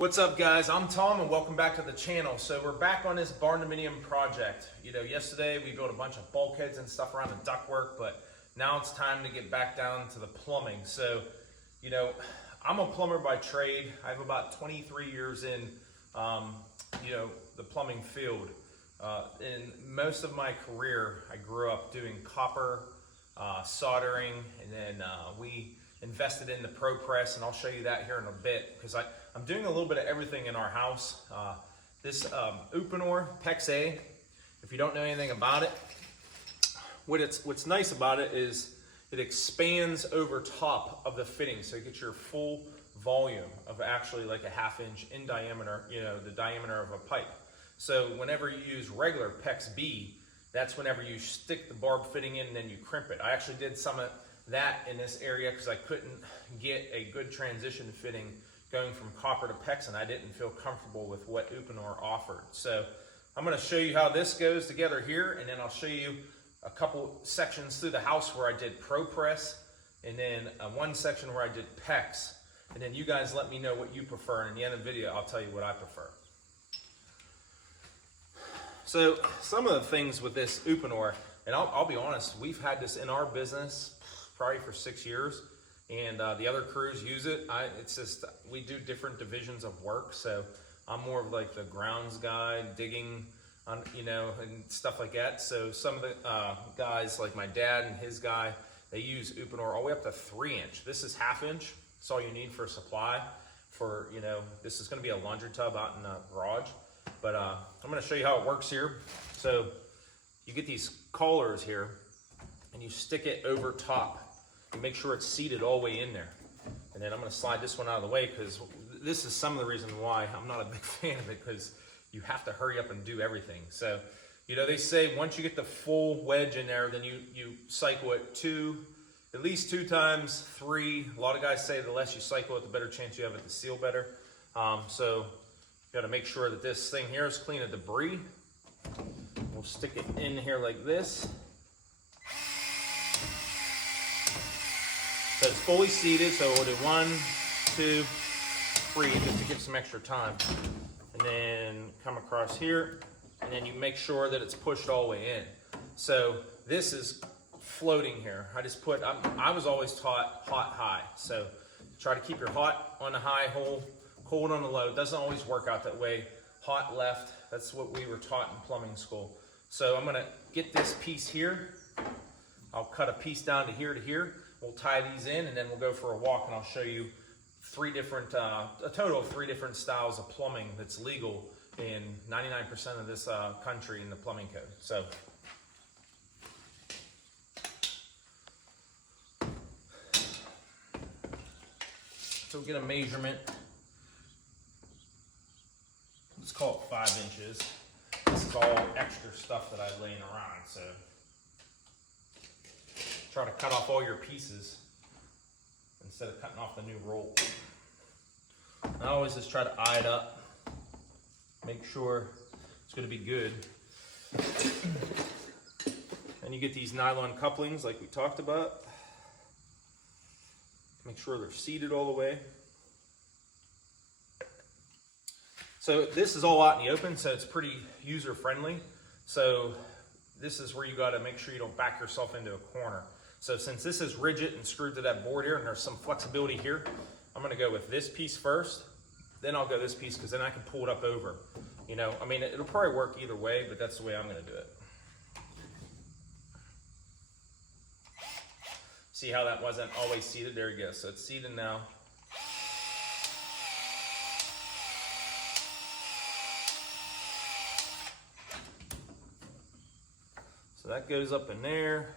What's up, guys? I'm Tom and welcome back to the channel. So we're back on this barn dominium project. Yesterday we built a bunch of bulkheads and stuff around the ductwork, but now it's time to get back down to the plumbing. So, I'm a plumber by trade. I have about 23 years in, the plumbing field. In most of my career, I grew up doing copper, soldering, and then we invested in the Pro Press, and I'll show you that here in a bit because I'm doing a little bit of everything in our house. This Uponor PEX A, if you don't know anything about it, what's nice about it is it expands over top of the fitting, so you get your full volume of actually like a 1/2 inch in diameter, the diameter of a pipe. So whenever you use regular PEX B, that's whenever you stick the barb fitting in and then you crimp it. I actually did some of that in this area because I couldn't get a good transition fitting going from copper to PEX, and I didn't feel comfortable with what Uponor offered. So I'm going to show you how this goes together here, and then I'll show you a couple sections through the house where I did Pro Press, and then one section where I did PEX, and then you guys let me know what you prefer, and at the end of the video I'll tell you what I prefer. So some of the things with this Uponor, and I'll be honest, we've had this in our business probably for 6 years, and the other crews use it. It's just, we do different divisions of work, so I'm more of like the grounds guy, digging, and stuff like that. So some of the guys, like my dad and his guy, they use Uponor all the way up to 3 inch. This is 1/2 inch. That's all you need for supply. For this is going to be a laundry tub out in the garage, but I'm going to show you how it works here. So you get these collars here, and you stick it over top. And make sure it's seated all the way in there. And then I'm going to slide this one out of the way because this is some of the reason why I'm not a big fan of it, because you have to hurry up and do everything. So, they say once you get the full wedge in there, then you cycle it at least 2 times, 3. A lot of guys say the less you cycle it, the better chance you have it to seal better. So you got to make sure that this thing here is clean of debris. We'll stick it in here like this. So it's fully seated, so we'll do 1, 2, 3, just to give some extra time. And then come across here, and then you make sure that it's pushed all the way in. So this is floating here. I was always taught hot, high. So try to keep your hot on the high hole, cold on the low. It doesn't always work out that way. Hot left, that's what we were taught in plumbing school. So I'm gonna get this piece here. I'll cut a piece down to here. We'll tie these in, and then we'll go for a walk, and I'll show you a total of 3 different styles of plumbing that's legal in 99% of this country in the plumbing code. So we'll get a measurement. Let's call it 5 inches. This is all extra stuff that I've laying around, so try to cut off all your pieces instead of cutting off the new roll. I always just try to eye it up, make sure it's going to be good. And you get these nylon couplings like we talked about. Make sure they're seated all the way. So this is all out in the open, so it's pretty user friendly. So this is where you got to make sure you don't back yourself into a corner. So since this is rigid and screwed to that board here, and there's some flexibility here, I'm going to go with this piece first, then I'll go this piece, because then I can pull it up over. It'll probably work either way, but that's the way I'm going to do it. See how that wasn't always seated? There you go. So it's seated now. So that goes up in there.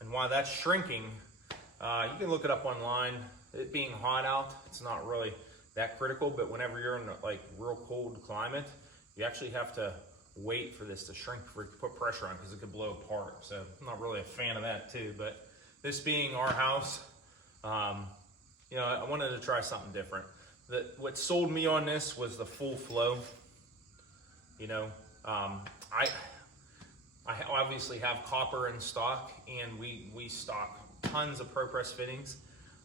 And while that's shrinking, you can look it up online. It being hot out, it's not really that critical, but whenever you're in like real cold climate, you actually have to wait for this to shrink before you put pressure on, because it could blow apart. So I'm not really a fan of that too, but this being our house, I wanted to try something different. What sold me on this was the full flow. I obviously have copper in stock, and we stock tons of Pro Press fittings.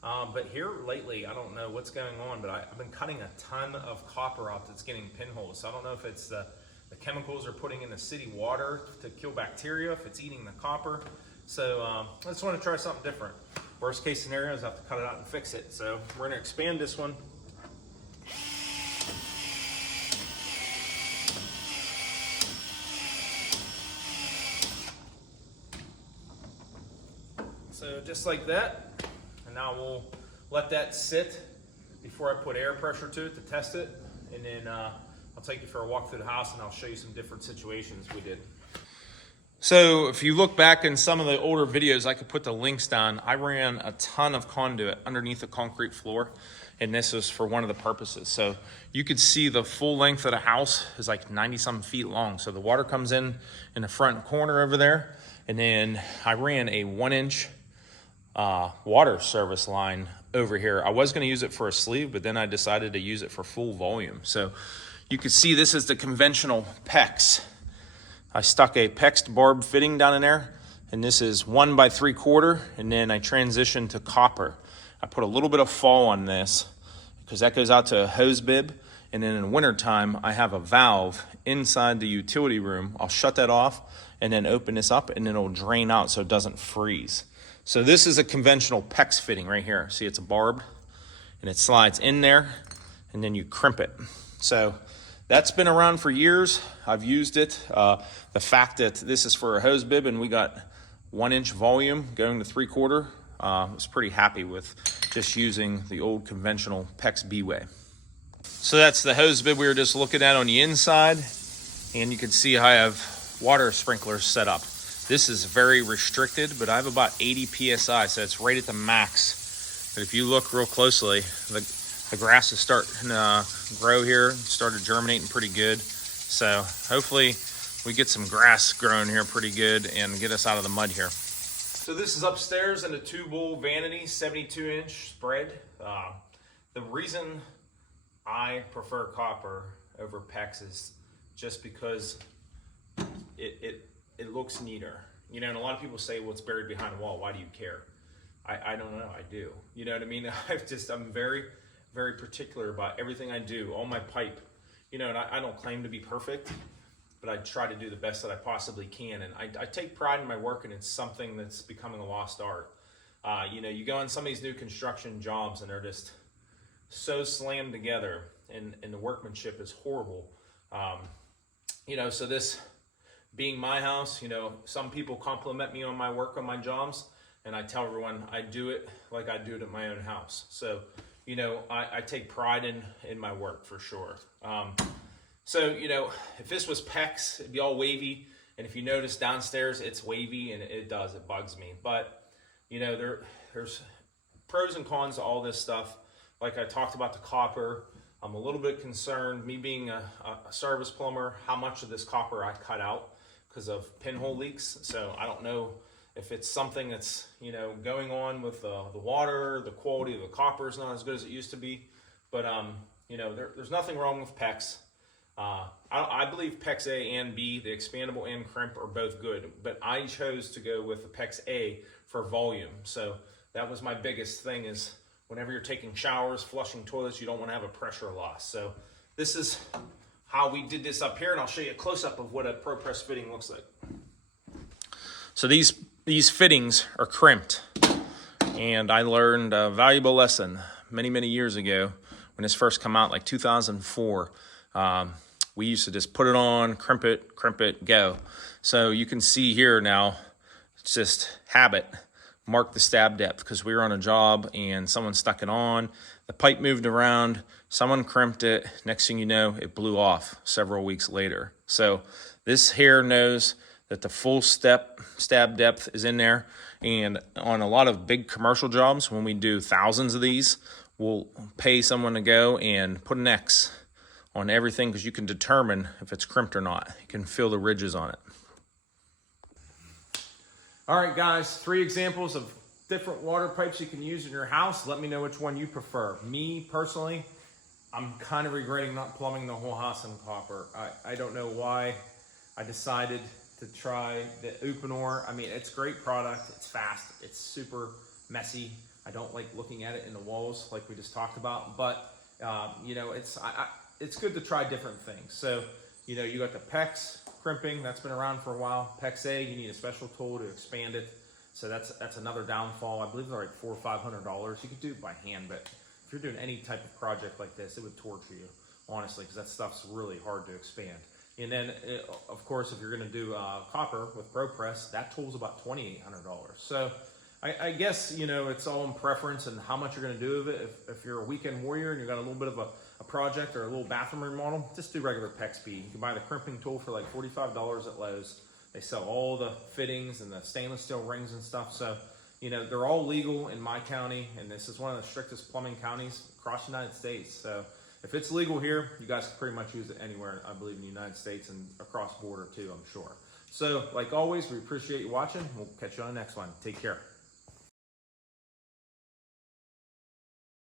But here lately, I don't know what's going on, but I've been cutting a ton of copper up that's getting pinholes. So I don't know if it's the chemicals they're putting in the city water to kill bacteria, if it's eating the copper. So I just want to try something different. Worst case scenario is I have to cut it out and fix it. So we're going to expand this one. So just like that. And now we'll let that sit before I put air pressure to it to test it. And then I'll take you for a walk through the house and I'll show you some different situations we did. So if you look back in some of the older videos, I could put the links down. I ran a ton of conduit underneath the concrete floor, and this was for one of the purposes. So you could see the full length of the house is like 90-some feet long. So the water comes in the front corner over there, and then I ran a 1-inch water service line over here. I was going to use it for a sleeve, but then I decided to use it for full volume. So you could see this is the conventional PEX. I stuck a PEXed barb fitting down in there, and this is 1 by 3/4, and then I transitioned to copper. I put a little bit of fall on this because that goes out to a hose bib, and then in wintertime, I have a valve inside the utility room. I'll shut that off and then open this up, and then it'll drain out so it doesn't freeze. So this is a conventional PEX fitting right here. See, it's a barb, and it slides in there, and then you crimp it. So that's been around for years. I've used it. The fact that this is for a hose bib and we got 1-inch volume going to 3/4, I was pretty happy with just using the old conventional PEX B-Way. So that's the hose bib we were just looking at on the inside, and you can see I have water sprinklers set up. This is very restricted, but I have about 80 PSI, so it's right at the max. But if you look real closely, the grass is starting to grow here, started germinating pretty good. So hopefully we get some grass growing here pretty good and get us out of the mud here. So this is upstairs in a 2-bowl vanity, 72-inch spread. The reason I prefer copper over PEX is just because it looks neater. You know, and a lot of people say, well, it's buried behind a wall. Why do you care? I don't know. I do. You know what I mean? I'm very, very particular about everything I do, all my pipe. You know, and I don't claim to be perfect, but I try to do the best that I possibly can. And I take pride in my work, and it's something that's becoming a lost art. You know, you go on some of these new construction jobs, and they're just so slammed together, and the workmanship is horrible. You know, so this being my house, you know, some people compliment me on my work on my jobs, and I tell everyone I do it like I do it at my own house. So, you know, I take pride in my work for sure. So, you know, if this was PEX, it'd be all wavy. And if you notice downstairs, it's wavy, and it bugs me. But, you know, there's pros and cons to all this stuff. Like I talked about the copper, I'm a little bit concerned, me being a service plumber, how much of this copper I cut out because of pinhole leaks. So I don't know if it's something that's, you know, going on with the water, the quality of the copper is not as good as it used to be. But, you know, there's nothing wrong with PEX. I believe PEX A and B, the expandable and crimp, are both good. But I chose to go with the PEX A for volume. So that was my biggest thing, is whenever you're taking showers, flushing toilets, you don't want to have a pressure loss. So this is how we did this up here, and I'll show you a close-up of what a ProPress fitting looks like. So these fittings are crimped, and I learned a valuable lesson many years ago when this first came out, like 2004. We used to just put it on, crimp it, go. So you can see here now, it's just habit. Mark the stab depth, because we were on a job and someone stuck it on. The pipe moved around, someone crimped it. Next thing you know, it blew off several weeks later. So this here knows that the full stab depth is in there. And on a lot of big commercial jobs, when we do thousands of these, we'll pay someone to go and put an X on everything, because you can determine if it's crimped or not. You can feel the ridges on it. All right, guys, 3 examples of different water pipes you can use in your house. Let me know which one you prefer. Me, personally, I'm kind of regretting not plumbing the whole house in copper. I don't know why I decided to try the Uponor. I mean, it's a great product. It's fast. It's super messy. I don't like looking at it in the walls like we just talked about, but you know, it's good to try different things. So, you know, you got the PEX crimping, that's been around for a while. PEX A, you need a special tool to expand it. So that's another downfall. I believe they're like $400 or $500. You could do it by hand, but if you're doing any type of project like this, it would torture you, honestly, because that stuff's really hard to expand. And then, of course, if you're going to do copper with ProPress, that tool's about $2,800. So I guess, you know, it's all in preference and how much you're going to do of it. If you're a weekend warrior and you've got a little bit of a project or a little bathroom remodel, just do regular PEX B. You can buy the crimping tool for like $45 at Lowe's. They sell all the fittings and the stainless steel rings and stuff. So, you know, they're all legal in my county, and this is one of the strictest plumbing counties across the United States. So if it's legal here, you guys can pretty much use it anywhere, I believe, in the United States and across border too, I'm sure. So like always, we appreciate you watching. We'll catch you on the next one. Take care.